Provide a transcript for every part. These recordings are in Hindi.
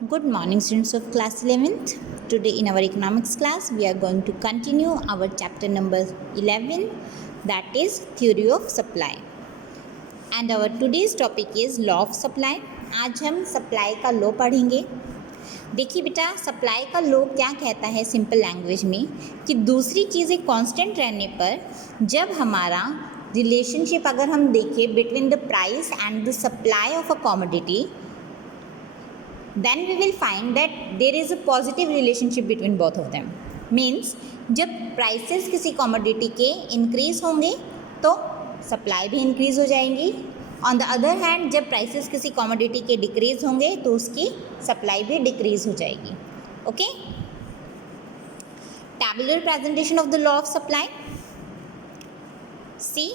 Good morning, students of class 11th. Today in our economics class, we are going to continue our chapter number 11, that is theory of supply. And our today's topic is law of supply. आज हम सप्लाई का लॉ पढ़ेंगे. देखिए बेटा, सप्लाई का लॉ क्या कहता है सिंपल लैंग्वेज में कि दूसरी चीज़ें कांस्टेंट रहने पर जब हमारा रिलेशनशिप अगर हम देखें between the price and the supply of a commodity, then we will find that there is a positive relationship between both of them. Means जब prices किसी commodity के increase होंगे तो supply भी increase हो जाएंगी. On the other hand जब prices किसी commodity के decrease होंगे तो उसकी supply भी decrease हो जाएगी. Okay? Tabular presentation of the law of supply. See,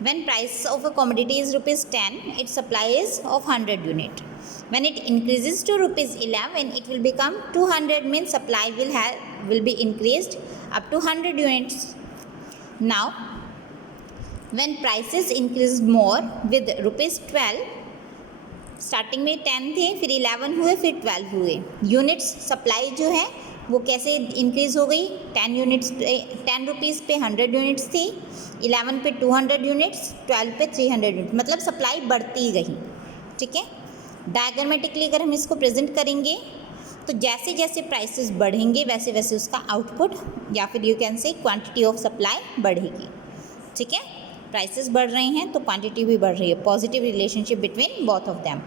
when price of a commodity is rupees 10, its supply is of 100 unit. When it increases to rupees 11, it will become 200, means supply will be increased up to 100 units. Now, when prices increase more with rupees 12, starting में 10 थे, फिर 11 हुए, फिर 12 हुए. यूनिट्स सप्लाई जो है वो कैसे इंक्रीज़ हो गई? 10 रुपीज़ पे 100 यूनिट्स थी, 11 पे 200 यूनिट्स, 12 पे 300 यूनिट, मतलब सप्लाई बढ़ती गई. ठीक है. डायग्रामेटिकली अगर हम इसको प्रेजेंट करेंगे तो जैसे जैसे प्राइसेस बढ़ेंगे वैसे वैसे उसका आउटपुट या फिर यू कैन से क्वांटिटी ऑफ सप्लाई बढ़ेगी. ठीक है. प्राइसेस बढ़ रहे हैं तो क्वांटिटी भी बढ़ रही है. Positive relationship between both of them.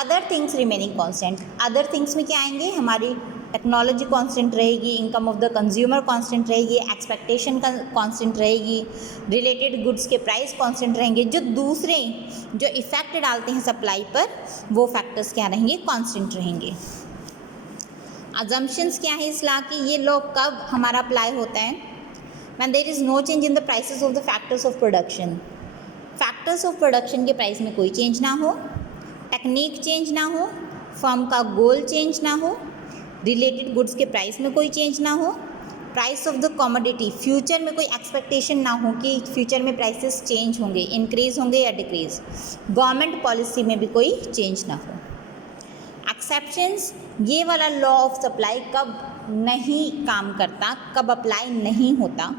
Other things remaining constant. Other things में क्या आएंगे? हमारी टेक्नोलॉजी कांस्टेंट रहेगी, income of the consumer constant रहेगी, एक्सपेक्टेशन कांस्टेंट रहेगी, रिलेटेड गुड्स के प्राइस कांस्टेंट रहेंगे. जो दूसरे जो इफेक्ट डालते हैं सप्लाई पर वो फैक्टर्स क्या रहेंगे? कांस्टेंट रहेंगे. अजम्पशंस क्या है इस लॉ की? ये लॉ कब हमारा अप्लाई होता है? when there is no change in the prices of the factors of production. Factors of production के प्राइस में कोई चेंज ना हो, टेक्निक चेंज ना हो, फर्म का गोल चेंज ना हो, रिलेटेड गुड्स के प्राइस में कोई चेंज ना हो, price of the commodity future में कोई एक्सपेक्टेशन ना हो कि फ्यूचर में प्राइसेस चेंज होंगे, इंक्रीज होंगे या डिक्रीज, गवर्नमेंट पॉलिसी में भी कोई चेंज ना हो. एक्सेप्शंस, ये वाला लॉ ऑफ सप्लाई कब नहीं काम करता, कब अप्लाई नहीं होता?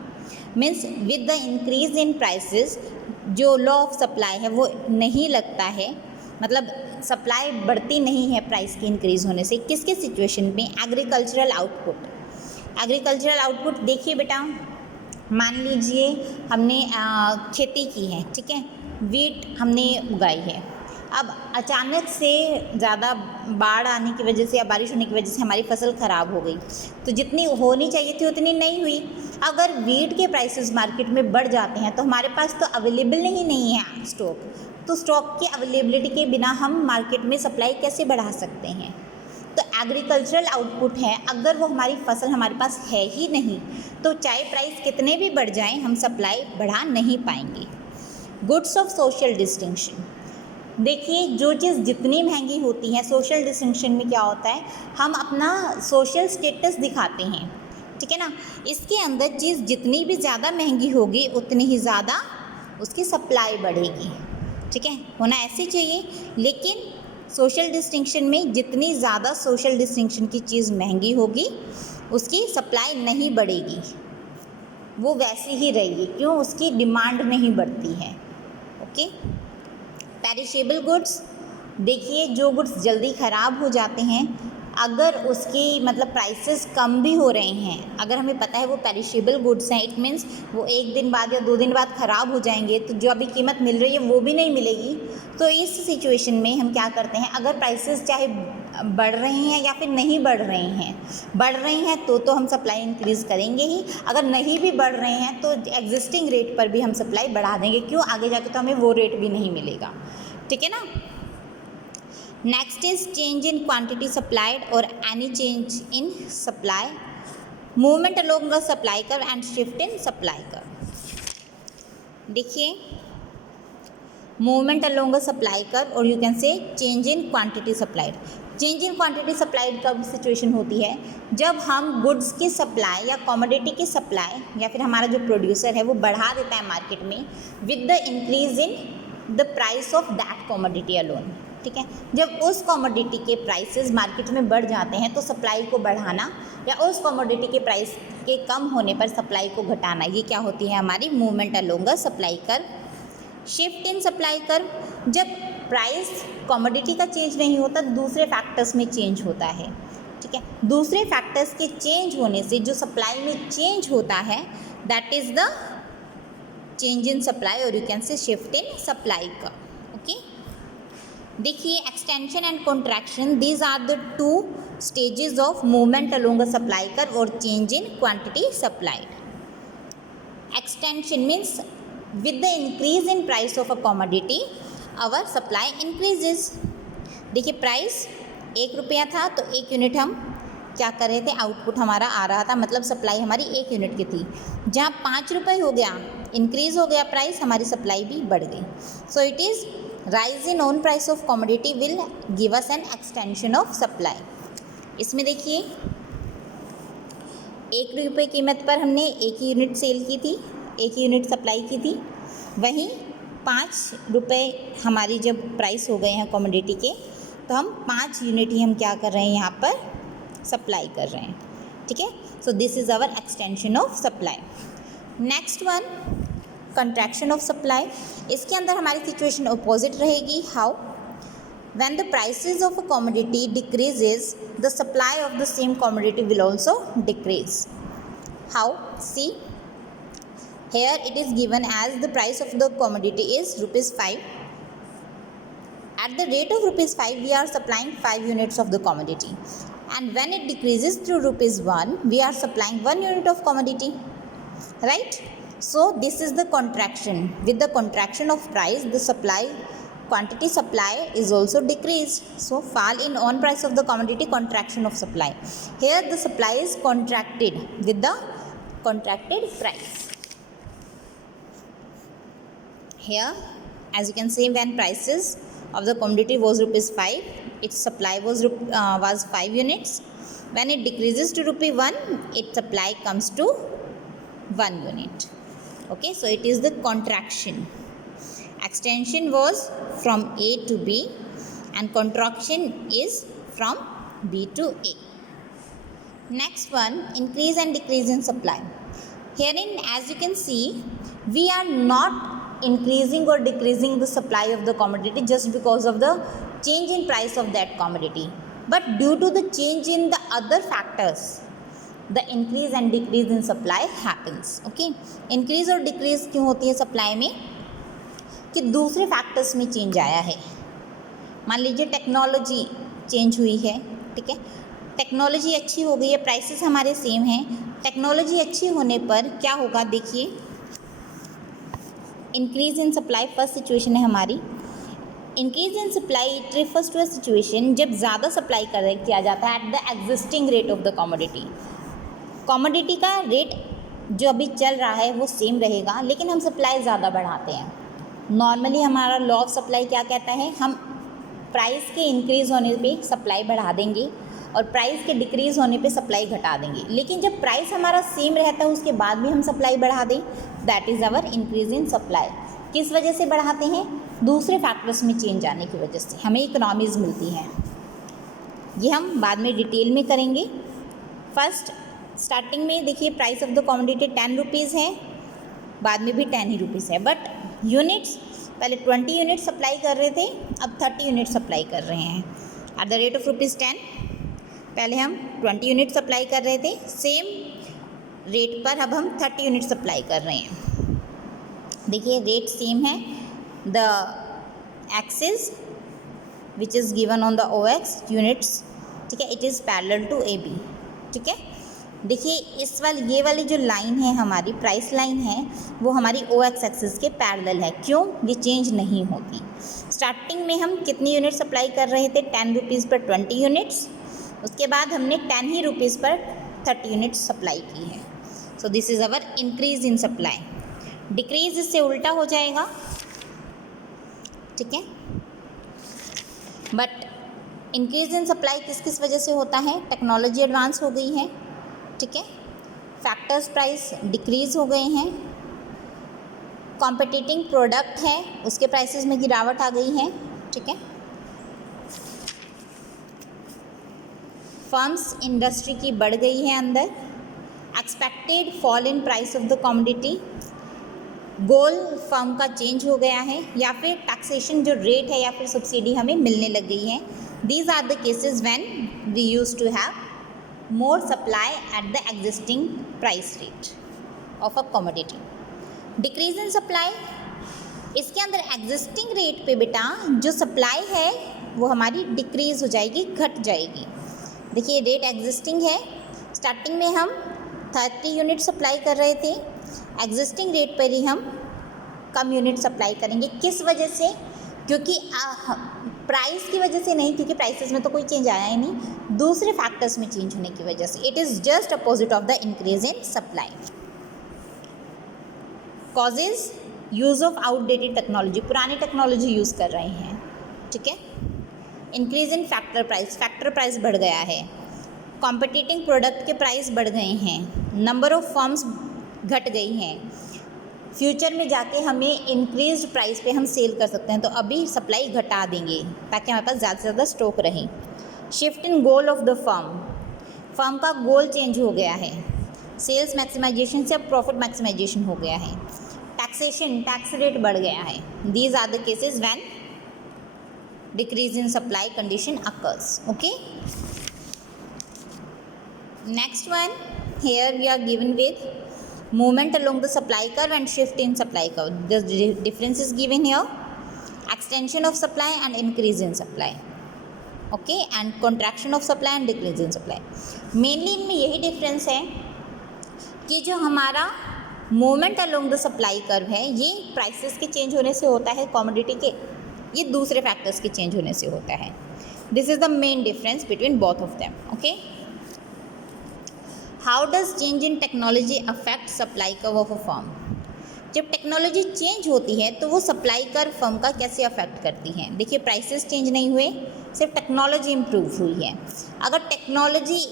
Means with the increase in prices जो लॉ ऑफ सप्लाई है वो नहीं लगता है, मतलब सप्लाई बढ़ती नहीं है प्राइस की इंक्रीज होने से. किसके सिचुएशन में? Agricultural output. एग्रीकल्चरल आउटपुट देखिए बेटा, मान लीजिए हमने खेती की है, ठीक है, वीट हमने उगाई है. अब अचानक से ज़्यादा बाढ़ आने की वजह से या बारिश होने की वजह से हमारी फसल ख़राब हो गई, तो जितनी होनी चाहिए थी उतनी नहीं हुई. अगर वीट के प्राइसेस मार्केट में बढ़ जाते हैं तो हमारे पास तो अवेलेबल नहीं है स्टॉक, तो स्टॉक की अवेलेबिलिटी के बिना हम मार्केट में सप्लाई कैसे बढ़ा सकते हैं? तो एग्रीकल्चरल आउटपुट है, अगर वो हमारी फसल हमारे पास है ही नहीं तो चाहे प्राइस कितने भी बढ़ जाएं हम सप्लाई बढ़ा नहीं पाएंगे. Goods of social distinction. देखिए, जो चीज़ जितनी महंगी होती है, सोशल डिस्टिंक्शन में क्या होता है, हम अपना सोशल स्टेटस दिखाते हैं. ठीक है ना. इसके अंदर चीज़ जितनी भी ज़्यादा महंगी होगी उतनी ही ज़्यादा उसकी सप्लाई बढ़ेगी. ठीक है, होना ऐसे चाहिए. लेकिन सोशल डिस्टिंक्शन में जितनी ज़्यादा सोशल डिस्टिंक्शन की चीज़ महंगी होगी उसकी सप्लाई नहीं बढ़ेगी, वो वैसी ही रहेगी. क्यों? उसकी डिमांड नहीं बढ़ती है. ओके. Perishable goods. देखिए, जो गुड्स जल्दी ख़राब हो जाते हैं, अगर उसकी मतलब प्राइसेस कम भी हो रहे हैं, अगर हमें पता है वो पेरिशेबल गुड्स हैं, इट मीन्स वो 1 दिन बाद या 2 दिन बाद ख़राब हो जाएंगे, तो जो अभी कीमत मिल रही है वो भी नहीं मिलेगी. तो इस सिचुएशन में हम क्या करते हैं, अगर प्राइसेस चाहे बढ़ रहे हैं या फिर नहीं बढ़ रहे हैं तो हम सप्लाई इंक्रीज़ करेंगे ही. अगर नहीं भी बढ़ रहे हैं तो एग्जिस्टिंग रेट पर भी हम सप्लाई बढ़ा देंगे. क्यों? आगे जाके तो हमें वो रेट भी नहीं मिलेगा. ठीक है ना. Next is change in quantity supplied और any change in supply, movement along the supply curve and shift in supply curve. देखिए, movement along the supply curve और you can say change in quantity supplied. Change in quantity supplied कब सिचुएशन होती है? जब हम गुड्स की सप्लाई या कमोडिटी की सप्लाई या फिर हमारा जो प्रोड्यूसर है वो बढ़ा देता है मार्केट में with the increase in the price of that commodity alone. ठीक है। जब उस कमोडिटी के प्राइसेस मार्केट में बढ़ जाते हैं तो सप्लाई को बढ़ाना या उस कमोडिटी के प्राइस के कम होने पर सप्लाई को घटाना, ये क्या होती है हमारी movement along a supply curve. Shift in supply curve, जब प्राइस कमोडिटी का चेंज नहीं होता, दूसरे फैक्टर्स में चेंज होता है, ठीक है। दूसरे फैक्टर्स के चेंज होने से जो सप्लाई में चेंज होता है that is the change in supply और you can say shift in supply curve. Okay, देखिए extension and contraction, these are the two stages of movement along a supply curve और change in quantity supplied. Extension means with the increase in price of a commodity our supply increases। देखिए प्राइस 1 रुपया था तो 1 यूनिट हम क्या कर रहे थे, आउटपुट हमारा आ रहा था, मतलब सप्लाई हमारी 1 यूनिट की थी। जहाँ 5 रुपये हो गया, इंक्रीज़ हो गया प्राइस, हमारी सप्लाई भी बढ़ गई। So it is rise in own price of commodity will give us an extension of supply. इसमें देखिए 1 रुपये कीमत पर हमने 1 यूनिट सेल की थी, 1 यूनिट सप्लाई की थी, वहीं 5 रुपये हमारी जब प्राइस हो गए हैं कमोडिटी के तो हम 5 यूनिट ही हम क्या कर रहे हैं यहाँ पर सप्लाई कर रहे हैं, ठीक है। So this is our extension of supply. Next one contraction of supply, इसके अंदर हमारी सिचुएशन अपोजिट रहेगी। How, when the prices of a commodity decreases the supply of the same commodity will also decrease। how, see here it is given as the price of the commodity is ₹5, at the rate of ₹5 we are supplying 5 units of the commodity, and when it decreases to ₹1 we are supplying 1 unit of commodity, right? So this is the contraction. With the contraction of price the supply quantity supply is also decreased, so fall in on price of the commodity, contraction of supply. Here the supply is contracted with the contracted price. Here as you can see, when prices of the commodity was ₹5, its supply was 5 units. When it decreases to ₹1, its supply comes to 1 unit. Okay, so it is the contraction. Extension was from A to B and contraction is from B to A. Next one, increase and decrease in supply. Herein as you can see, we are not increasing or decreasing the supply of the commodity just because of the change in price of that commodity, but due to the change in the other factors the increase and decrease in supply happens। okay, increase और decrease क्यों होती है सप्लाई में, कि दूसरे फैक्टर्स में चेंज आया है। मान लीजिए टेक्नोलॉजी चेंज हुई है, ठीक है, टेक्नोलॉजी अच्छी हो गई है, प्राइसेस हमारे सेम हैं, टेक्नोलॉजी अच्छी होने पर क्या होगा, देखिए increase in supply first situation है हमारी। Increase in supply it refers to a situation जब ज़्यादा सप्लाई किया जाता है at the existing rate of the commodity. Commodity का रेट जो अभी चल रहा है वो सेम रहेगा, लेकिन हम सप्लाई ज़्यादा बढ़ाते हैं। नॉर्मली हमारा लॉ ऑफ सप्लाई क्या कहता है, हम प्राइस के इंक्रीज़ होने पे सप्लाई बढ़ा देंगे और प्राइस के डिक्रीज़ होने पे सप्लाई घटा देंगे, लेकिन जब प्राइस हमारा सेम रहता है उसके बाद भी हम सप्लाई बढ़ा दें, that is our increase in supply. किस वजह से बढ़ाते हैं, दूसरे फैक्टर्स में चेंज आने की वजह से हमें इकोनॉमीज़ मिलती हैं। ये हम बाद में डिटेल में करेंगे। फर्स्ट स्टार्टिंग में देखिए price of the commodity 10 rupees है, बाद में भी 10 ही रुपीज़ है, बट यूनिट्स पहले 20 यूनिट सप्लाई कर रहे थे, अब 30 यूनिट सप्लाई कर रहे हैं एट द रेट ऑफ ₹10। पहले हम 20 यूनिट सप्लाई कर रहे थे, सेम रेट पर अब हम 30 यूनिट सप्लाई कर रहे हैं। देखिए रेट सेम है, the axis which is given on the OX units, ठीक है, it is parallel to AB, ठीक है। देखिए इस ये वाली जो लाइन है हमारी प्राइस लाइन है वो हमारी OX एक्सिस के पैरेलल है। क्यों, ये चेंज नहीं होती। स्टार्टिंग में हम कितनी यूनिट सप्लाई कर रहे थे, 10 रुपीज़ पर 20 यूनिट्स, उसके बाद हमने 10 ही रुपीज़ पर 30 यूनिट्स सप्लाई की है। So this is our increase in supply. Decrease इससे उल्टा हो जाएगा, ठीक है, बट इंक्रीज इन सप्लाई किस किस वजह से होता है, टेक्नोलॉजी एडवांस हो गई है, ठीक है, फैक्टर्स प्राइस डिक्रीज़ हो गए हैं, कॉम्पिटिटिंग प्रोडक्ट है उसके प्राइसेस में गिरावट आ गई है, ठीक है, फर्म्स इंडस्ट्री की बढ़ गई है अंदर, expected fall in price of the commodity, goal firm का चेंज हो गया है, या फिर टैक्सेशन जो रेट है या फिर सब्सिडी हमें मिलने लग गई है. These are the cases when we use to have more supply at the existing price rate of a commodity. Decrease in supply, इसके अंदर एग्जिस्टिंग रेट पे बेटा जो सप्लाई है वो हमारी डिक्रीज हो जाएगी, घट जाएगी. देखिए रेट एग्जिस्टिंग है, स्टार्टिंग में हम 30 यूनिट सप्लाई कर रहे थे, एग्जिस्टिंग रेट पर ही हम कम यूनिट सप्लाई करेंगे. किस वजह से? क्योंकि प्राइस की वजह से नहीं, क्योंकि प्राइसेस में तो कोई चेंज आया ही नहीं, दूसरे फैक्टर्स में चेंज होने की वजह से. It is just opposite of the increase in supply. Causes, use of outdated technology, पुरानी टेक्नोलॉजी यूज़ कर रहे हैं, ठीक है. Increase in factor price, factor price बढ़ गया है. कॉम्पिटिटिंग प्रोडक्ट के प्राइस बढ़ गए हैं. नंबर ऑफ फर्म्स घट गई हैं. फ्यूचर में जाके हमें इंक्रीज्ड प्राइस पे हम सेल कर सकते हैं, तो अभी सप्लाई घटा देंगे ताकि हमारे पास ज़्यादा से ज़्यादा स्टॉक रहे. Shift in goal of the firm का गोल चेंज हो गया है. सेल्स मैक्सिमाइजेशन से अब प्रॉफिट मैक्सिमाइजेशन हो गया है. टैक्सेशन, टैक्स रेट बढ़ गया है. These are the cases when decrease in supply condition occurs. Okay, next one, here we are given with movement along the supply curve and shift in supply curve. The difference is given here, extension of supply and increase in supply, okay, and contraction of supply and decrease in supply. Mainly इनमें यही difference है कि जो हमारा movement along the supply curve है ये prices के change होने से होता है, commodity के, ये दूसरे factors के change होने से होता है. This is the main difference between both of them. Okay. How does change in technology affect supply curve of a firm. जब टेक्नोलॉजी चेंज होती है तो वो सप्लाई कर्व फर्म का कैसे अफेक्ट करती है. देखिए प्राइसेस चेंज नहीं हुए, सिर्फ टेक्नोलॉजी इम्प्रूव हुई है. अगर टेक्नोलॉजी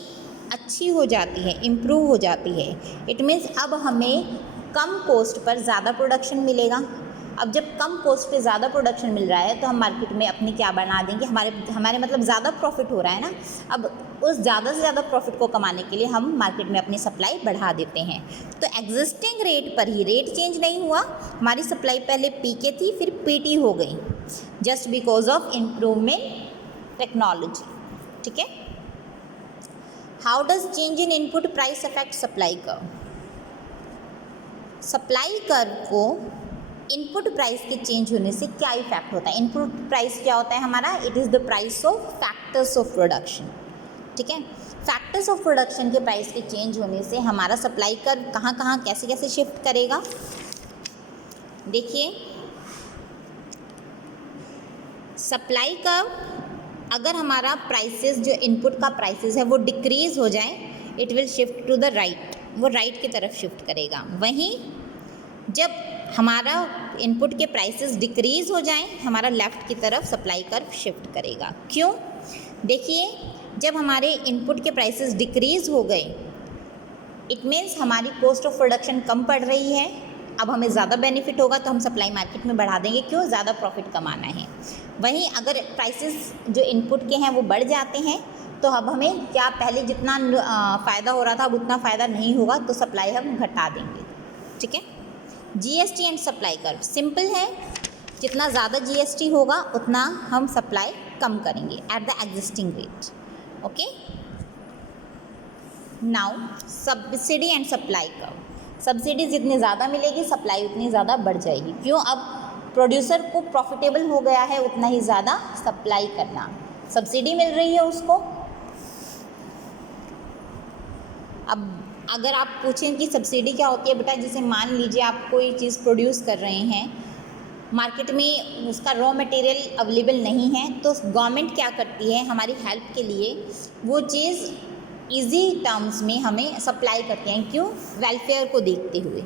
अच्छी हो जाती है, इम्प्रूव हो जाती है, इट मीन्स अब हमें कम कॉस्ट पर ज़्यादा प्रोडक्शन मिलेगा. अब जब कम कॉस्ट पे ज़्यादा प्रोडक्शन मिल रहा है तो हम मार्केट में अपनी क्या बना देंगे, हमारे मतलब ज़्यादा प्रॉफिट हो रहा है ना. अब उस ज़्यादा से ज़्यादा प्रॉफिट को कमाने के लिए हम मार्केट में अपनी सप्लाई बढ़ा देते हैं. तो एग्जिस्टिंग रेट पर ही, रेट चेंज नहीं हुआ, हमारी सप्लाई पहले पी के थी फिर पीटी हो गई, just because of improvement technology. ठीक है. How does change in input price affect supply curve. Supply curve को इनपुट प्राइस के चेंज होने से क्या इफेक्ट होता है. इनपुट प्राइस क्या होता है हमारा, it is the price of factors of production. ठीक है. फैक्टर्स ऑफ प्रोडक्शन के प्राइस के चेंज होने से हमारा सप्लाई कर्व कहाँ कहाँ कैसे कैसे शिफ्ट करेगा. देखिए सप्लाई कर्व, अगर हमारा प्राइसेस जो इनपुट का प्राइसेस है वो डिक्रीज़ हो जाए, it will shift to the right, वो राइट की तरफ शिफ्ट करेगा. वहीं जब हमारा इनपुट के प्राइसेस डिक्रीज़ हो जाएं, हमारा लेफ़्ट की तरफ सप्लाई कर्व शिफ्ट करेगा. क्यों. देखिए जब हमारे इनपुट के प्राइसेस डिक्रीज़ हो गए, इट मीन्स हमारी कॉस्ट ऑफ प्रोडक्शन कम पड़ रही है. अब हमें ज़्यादा बेनिफिट होगा तो हम सप्लाई मार्केट में बढ़ा देंगे. क्यों, ज़्यादा प्रॉफिट कमाना है. वहीं अगर प्राइसेस जो इनपुट के हैं वो बढ़ जाते हैं तो अब हमें क्या, पहले जितना फ़ायदा हो रहा था अब उतना फ़ायदा नहीं होगा, तो सप्लाई हम घटा देंगे. ठीक है. GST and supply curve simple है, जितना ज़्यादा जीएसटी होगा उतना हम सप्लाई कम करेंगे eight the existing rate. Okay. Now subsidy and supply curve. Subsidy जितनी ज़्यादा मिलेगी सप्लाई उतनी ज़्यादा बढ़ जाएगी. क्यों, अब प्रोड्यूसर को प्रॉफिटेबल हो गया है उतना ही ज़्यादा सप्लाई करना, सब्सिडी मिल रही है उसको. अब अगर आप पूछें कि सब्सिडी क्या होती है बेटा, जैसे मान लीजिए आप कोई चीज़ प्रोड्यूस कर रहे हैं, मार्केट में उसका रॉ मटेरियल अवेलेबल नहीं है, तो गवर्नमेंट क्या करती है हमारी हेल्प के लिए, वो चीज़ इजी टर्म्स में हमें सप्लाई करते हैं. क्यों, वेलफेयर को देखते हुए.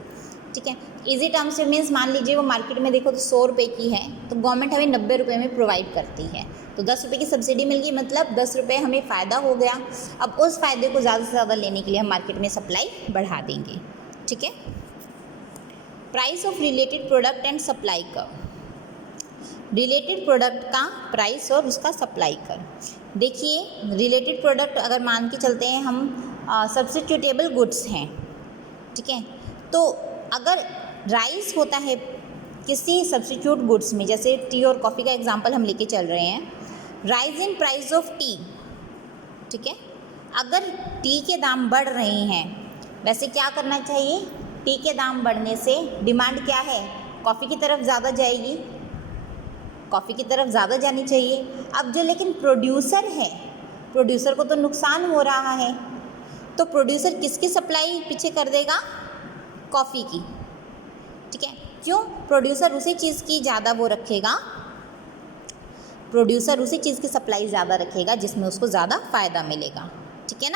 ठीक है. इजी टर्म्स में मीन्स मान लीजिए वो मार्केट में देखो तो 100 रुपये की है, तो गवर्नमेंट हमें 90 रुपये में प्रोवाइड करती है, तो 10 रुपये की सब्सिडी मिल गई, मतलब 10 रुपये हमें फ़ायदा हो गया. अब उस फ़ायदे को ज़्यादा से ज़्यादा लेने के लिए हम मार्केट में सप्लाई बढ़ा देंगे. ठीक है. Price of related product and supply curve. Related product का प्राइस और उसका सप्लाई कर। देखिए रिलेटेड प्रोडक्ट अगर मान के चलते हैं हम सब्स्टिट्यूटेबल गुड्स हैं, ठीक है, तो अगर राइस होता है किसी सब्स्टिट्यूट गुड्स में, जैसे टी और कॉफ़ी का एग्जांपल हम लेके चल रहे हैं, rise in price of T, ठीक है, अगर टी के दाम बढ़ रहे हैं, वैसे क्या करना चाहिए, टी के दाम बढ़ने से डिमांड क्या है, कॉफ़ी की तरफ ज़्यादा जाएगी, कॉफ़ी की तरफ ज़्यादा जानी चाहिए। अब जो लेकिन प्रोड्यूसर है, प्रोड्यूसर को तो नुकसान हो रहा है, तो प्रोड्यूसर किसकी सप्लाई पीछे कर देगा, कॉफ़ी की, ठीक है, क्यों, प्रोड्यूसर उसी चीज़ की ज़्यादा वो रखेगा, प्रोड्यूसर उसी चीज़ की सप्लाई ज़्यादा रखेगा जिसमें उसको ज़्यादा फ़ायदा मिलेगा, ठीक है ना।